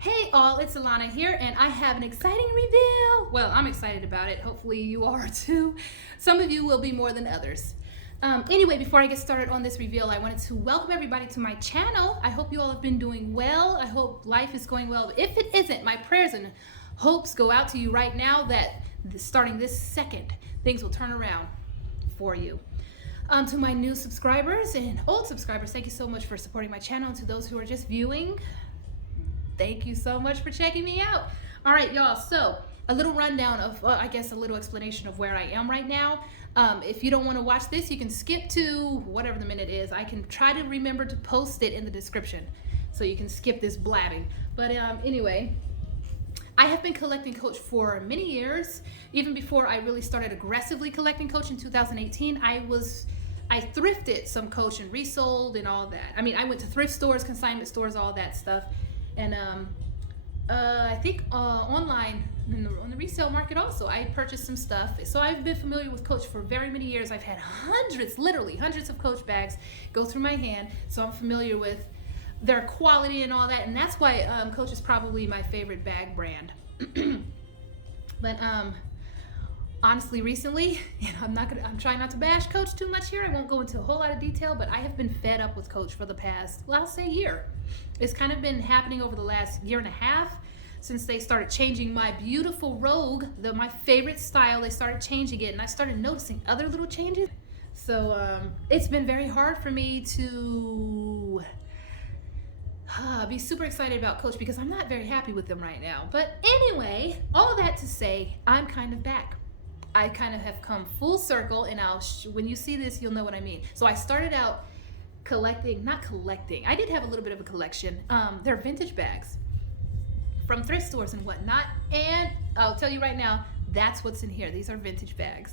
Hey all, it's Alana here, and I have an exciting reveal. Well, I'm excited about it. Hopefully you are too. Some of you will be more than others. Anyway, before I get started on this reveal, I wanted to welcome everybody to my channel. I hope you all have been doing well. I hope life is going well. If it isn't, my prayers and hopes go out to you right now that starting this second, things will turn around for you. To my new subscribers and old subscribers, thank you so much for supporting my channel. And to those who are just viewing, thank you so much for checking me out. All right, y'all, so a little rundown of, I guess a little explanation of where I am right now. If you don't want to watch this, you can skip to whatever the minute is. I can try to remember to post it in the description so you can skip this blabbing. But anyway, I have been collecting Coach for many years. Even before I really started aggressively collecting Coach in 2018, I thrifted some Coach and resold and all that. I mean, I went to thrift stores, consignment stores, all that stuff. And I think online on the resale market also, I purchased some stuff. So I've been familiar with Coach for very many years. I've had literally hundreds of Coach bags go through my hand. So I'm familiar with their quality and all that. And that's why Coach is probably my favorite bag brand. But honestly, recently, I'm trying not to bash Coach too much here. I won't go into a whole lot of detail, but I have been fed up with Coach for the past, well, I'll say year. It's kind of been happening over the last year and a half since they started changing my beautiful Rogue, my favorite style. They started changing it, and I started noticing other little changes. So it's been very hard for me to be super excited about Coach because I'm not very happy with them right now. But anyway, all that to say, I'm kind of back. I kind of have come full circle, and when you see this, you'll know what I mean. So I started out not collecting. I did have a little bit of a collection. They're vintage bags from thrift stores and whatnot. And I'll tell you right now, that's what's in here. These are vintage bags.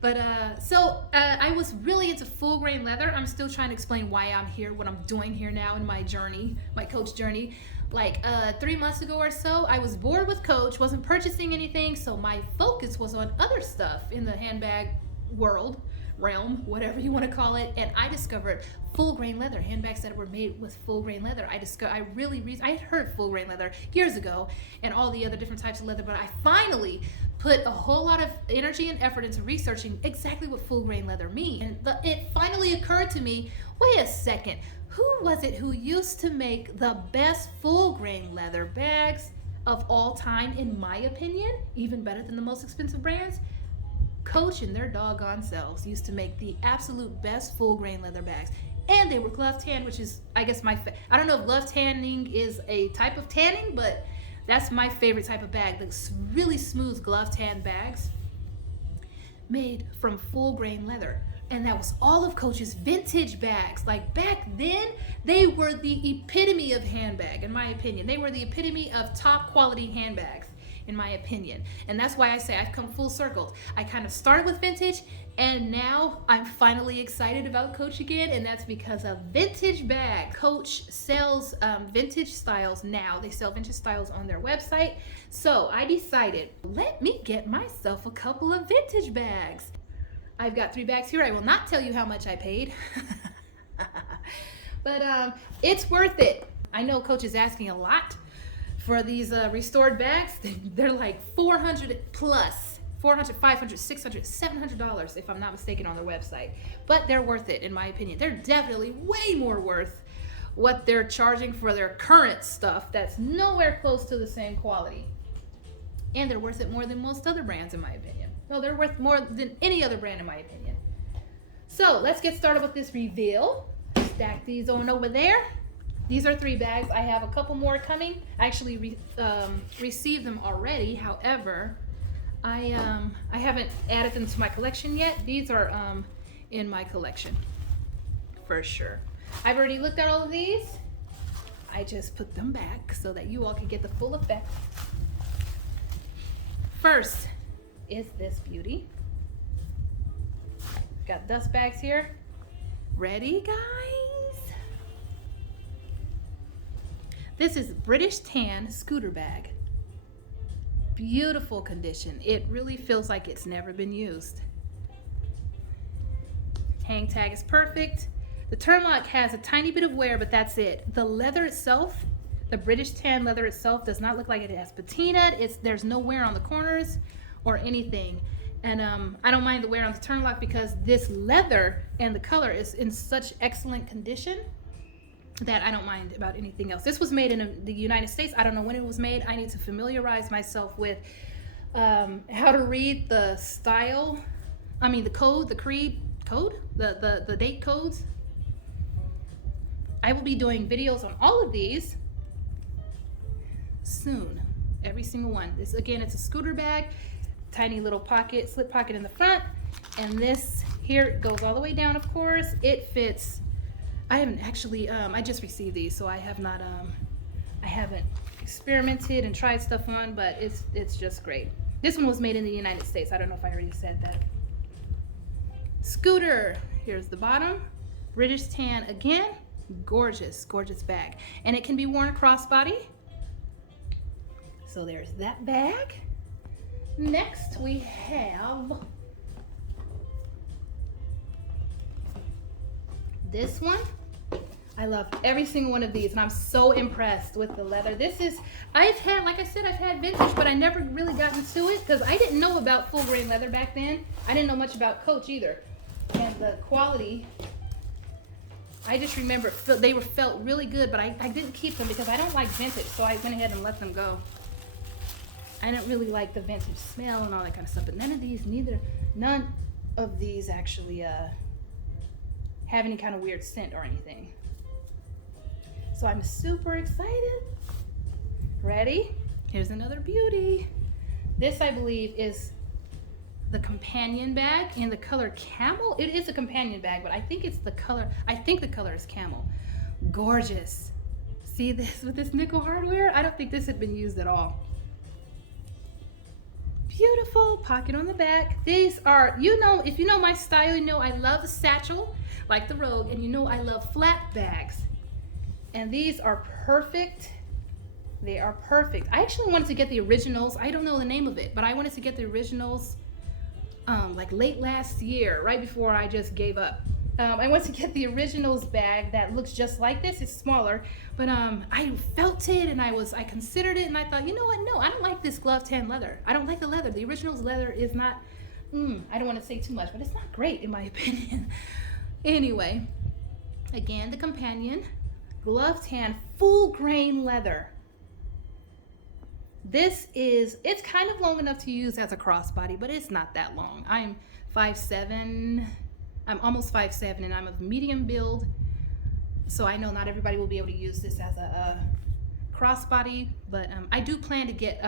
But I was really into full grain leather. I'm still trying to explain why I'm here, what I'm doing here now in my journey, my Coach journey. Like 3 months ago or so, I was bored with Coach, wasn't purchasing anything, so my focus was on other stuff in the handbag realm, whatever you want to call it, and I discovered full grain leather, handbags that were made with full grain leather. I had heard of full grain leather years ago and all the other different types of leather, but I finally put a whole lot of energy and effort into researching exactly what full grain leather means. And it finally occurred to me, wait a second, who was it who used to make the best full grain leather bags of all time, in my opinion, even better than the most expensive brands? Coach and their doggone selves used to make the absolute best full grain leather bags. And they were glove tanned, which is, I guess, I don't know if glove tanning is a type of tanning, but that's my favorite type of bag. The really smooth glove tan bags made from full grain leather. And that was all of Coach's vintage bags. Like back then, they were the epitome of handbag, in my opinion. They were the epitome of top quality handbags, in my opinion. And that's why I say I've come full circle. I kind of started with vintage, and now I'm finally excited about Coach again, and that's because of vintage bag. Coach sells vintage styles now. They sell vintage styles on their website. So I decided, let me get myself a couple of vintage bags. I've got 3 bags here. I will not tell you how much I paid. But it's worth it. I know Coach is asking a lot for these restored bags. They're like $400 plus, $400, $500, $600, $700 if I'm not mistaken on their website. But they're worth it, in my opinion. They're definitely way more worth what they're charging for their current stuff that's nowhere close to the same quality. And they're worth it more than most other brands, in my opinion. No, they're worth more than any other brand, in my opinion. So let's get started with this reveal. Stack these on over there. These are 3 bags. I have a couple more coming. I actually received them already. However, I haven't added them to my collection yet. These are in my collection for sure. I've already looked at all of these. I just put them back so that you all can get the full effect. First is this beauty. Got dust bags here. Ready, guys? This is British Tan scooter bag. Beautiful condition. It really feels like it's never been used. Hang tag is perfect. The turn lock has a tiny bit of wear, but that's it. The leather itself The British tan leather itself does not look like it has patina. There's no wear on the corners or anything. And I don't mind the wear on the turn lock because this leather and the color is in such excellent condition that I don't mind about anything else. This was made in the United States. I don't know when it was made. I need to familiarize myself with how to read the style. I mean the code, the creed code, the date codes. I will be doing videos on all of these soon. Every single one. This again, it's a scooter bag, tiny little pocket, slip pocket in the front, and this here goes all the way down. Of course, it fits. I haven't actually. I just received these, so I have not. I haven't experimented and tried stuff on, but it's just great. This one was made in the United States. I don't know if I already said that. Scooter. Here's the bottom. British tan again. Gorgeous, gorgeous bag, and it can be worn crossbody. So there's that bag. Next we have this one. I love every single one of these, and I'm so impressed with the leather. This is, I've had, like I said, I've had vintage, but I never really got into it because I didn't know about full grain leather back then. I didn't know much about Coach either, and the quality, I just remember they felt really good, but I didn't keep them because I don't like vintage, so I went ahead and let them go. I don't really like the vintage smell and all that kind of stuff, but none of these actually have any kind of weird scent or anything. So I'm super excited. Ready? Here's another beauty. This, I believe, is the companion bag in the color camel. It is a companion bag, but I think it's the color, I think the color is camel. Gorgeous. See this with this nickel hardware? I don't think this had been used at all. Beautiful pocket on the back. These are, you know, if you know my style, you know I love the satchel like the Rogue, and you know I love flat bags. And these are perfect. They are perfect. I actually wanted to get the originals. I don't know the name of it, but I wanted to get the originals like late last year, right before I just gave up. I went to get the originals bag that looks just like this. It's smaller, but I felt it and I considered it, and I thought, you know what? No, I don't like this glove tan leather. I don't like the leather. The originals leather is not, I don't want to say too much, but it's not great in my opinion. Anyway, again, the companion, glove tan, full grain leather. This is, it's kind of long enough to use as a crossbody, but it's not that long. I'm 5'7", I'm almost 5'7", and I'm of medium build, so I know not everybody will be able to use this as a crossbody, but I do plan to get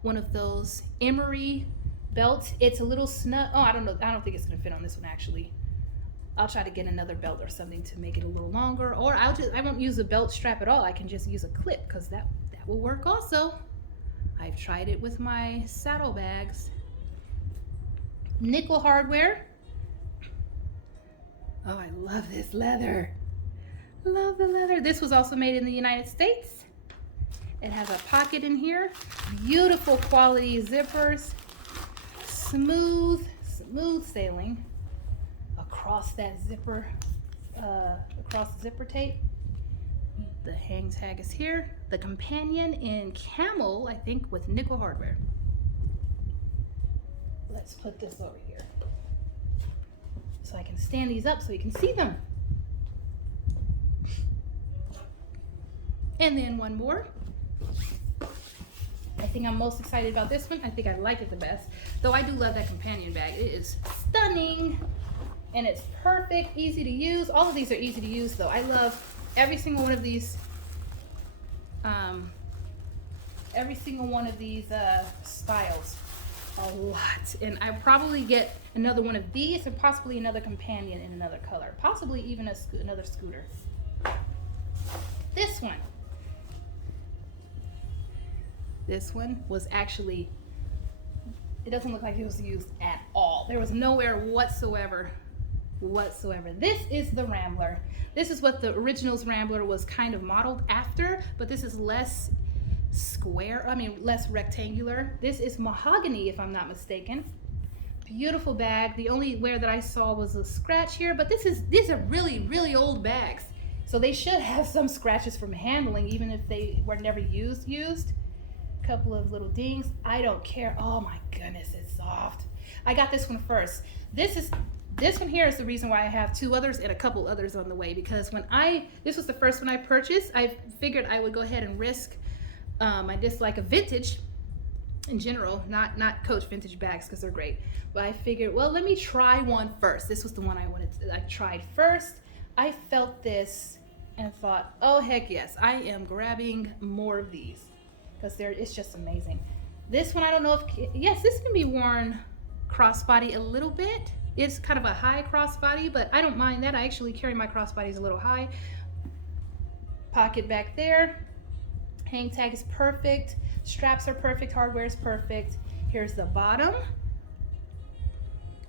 one of those emery belts. It's a little snug. Oh, I don't know. I don't think it's gonna fit on this one actually. I'll try to get another belt or something to make it a little longer, or I won't use a belt strap at all. I can just use a clip because that will work also. I've tried it with my saddle bags. Nickel hardware. Oh, I love this leather. Love the leather. This was also made in the United States. It has a pocket in here. Beautiful quality zippers. Smooth sailing across that zipper, across the zipper tape. The hang tag is here. The companion in camel, I think, with nickel hardware. Let's put this over here so I can stand these up so you can see them. And then one more. I think I'm most excited about this one. I think I like it the best. Though I do love that companion bag. It is stunning and it's perfect, easy to use. All of these are easy to use though. I love every single one of these styles a lot. And I probably get another one of these and possibly another companion in another color. Possibly even another scooter. This one. This one was actually, it doesn't look like it was used at all. There was nowhere whatsoever. This is the Rambler. This is what the originals Rambler was kind of modeled after, but this is less square, less rectangular. This is mahogany, if I'm not mistaken. Beautiful bag. The only wear that I saw was a scratch here, but these are really, really old bags. So they should have some scratches from handling, even if they were never used. Couple of little dings. I don't care. Oh my goodness, it's soft. I got this one first. This one here is the reason why I have 2 others and a couple others on the way, because this was the first one I purchased, I figured I would go ahead and risk I dislike a vintage in general, not Coach vintage bags because they're great, but I figured, well, let me try one first. This was the one I tried first. I felt this and thought, oh heck yes, I am grabbing more of these because it's just amazing. This one, I don't know if, yes, this can be worn crossbody a little bit. It's kind of a high crossbody, but I don't mind that. I actually carry my crossbodies a little high. Pocket back there. Hang tag is perfect. Straps are perfect. Hardware is perfect. Here's the bottom.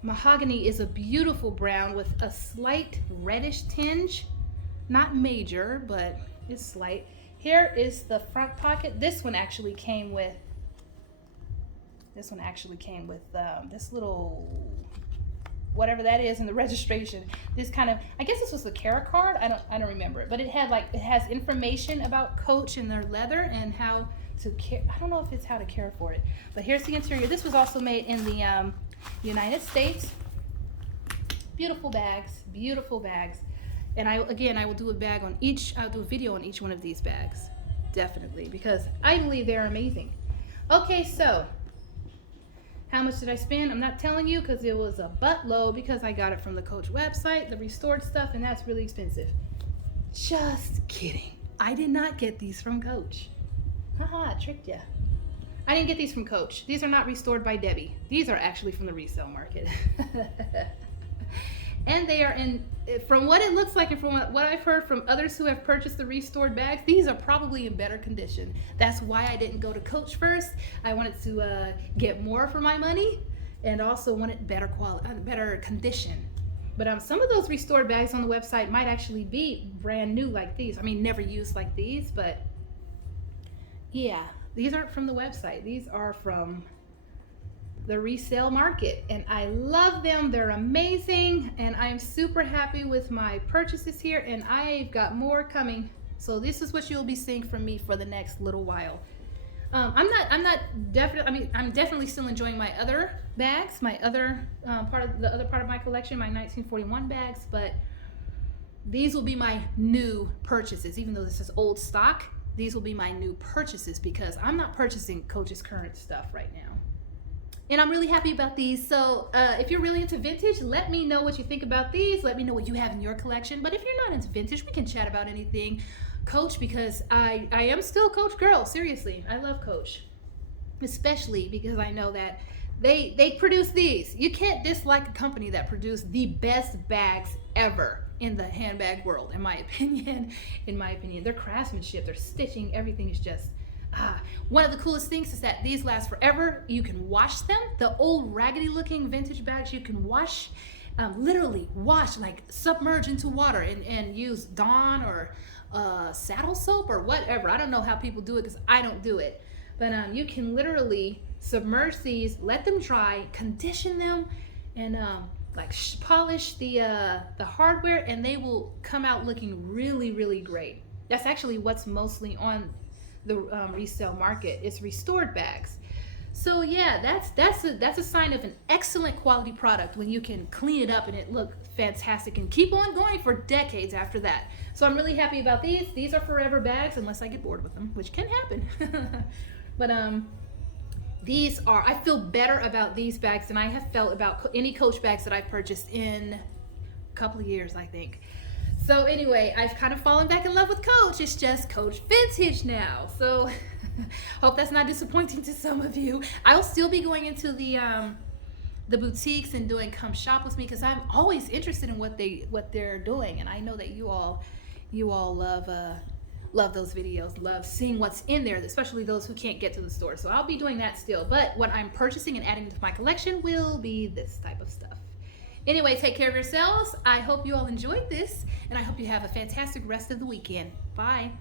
Mahogany is a beautiful brown with a slight reddish tinge. Not major, but it's slight. Here is the front pocket. This one actually came with this little, whatever that is in the registration. This kind of, I guess this was the care card. I don't remember it, but it has information about Coach and their leather and how to care. I don't know if it's how to care for it, but here's the interior. This was also made in the United States. Beautiful bags, beautiful bags. And I will do I'll do a video on each one of these bags, definitely, because I believe they're amazing. Okay, so how much did I spend? I'm not telling you because it was a buttload, because I got it from the Coach website, the restored stuff, and that's really expensive. Just kidding. I did not get these from Coach. Haha, I tricked ya. I didn't get these from Coach. These are not restored by Debbie. These are actually from the resale market. And they are from what it looks like and from what I've heard from others who have purchased the restored bags, these are probably in better condition. That's why I didn't go to Coach first. I wanted to get more for my money and also wanted better quality, better condition. But some of those restored bags on the website might actually be brand new like these. I mean, never used like these, but yeah, these aren't from the website. These are from the resale market, and I love them. They're amazing, and I'm super happy with my purchases here, and I've got more coming. So this is what you'll be seeing from me for the next little while. I'm definitely still enjoying my other bags, my other part of my collection, my 1941 bags, but these will be my new purchases. Even though this is old stock, these will be my new purchases because I'm not purchasing Coach's current stuff right now. And I'm really happy about these. So if you're really into vintage, let me know what you think about these. Let me know what you have in your collection. But if you're not into vintage, we can chat about anything Coach, because I am still Coach girl. Seriously, I love Coach, especially because I know that they produce these. You can't dislike a company that produced the best bags ever in the handbag world, in my opinion. Their craftsmanship, their stitching, everything is just one of the coolest things is that these last forever. You can wash them. The old raggedy looking vintage bags you can wash, literally wash, like submerge into water and use Dawn or saddle soap or whatever. I don't know how people do it because I don't do it, but you can literally submerge these, let them dry, condition them, and polish the hardware, and they will come out looking really, really great. That's actually what's mostly on the resale market. It's restored bags. So yeah, that's a sign of an excellent quality product when you can clean it up and it look fantastic and keep on going for decades after that. So I'm really happy about these. These are forever bags unless I get bored with them, which can happen. But I feel better about these bags than I have felt about any Coach bags that I've purchased in a couple of years, I think. So anyway, I've kind of fallen back in love with Coach. It's just Coach vintage now. So hope that's not disappointing to some of you. I'll still be going into the boutiques and doing come shop with me because I'm always interested in what they're doing, and I know that you all love those videos, love seeing what's in there, especially those who can't get to the store. So I'll be doing that still, but what I'm purchasing and adding to my collection will be this type of stuff. Anyway, take care of yourselves. I hope you all enjoyed this, and I hope you have a fantastic rest of the weekend. Bye.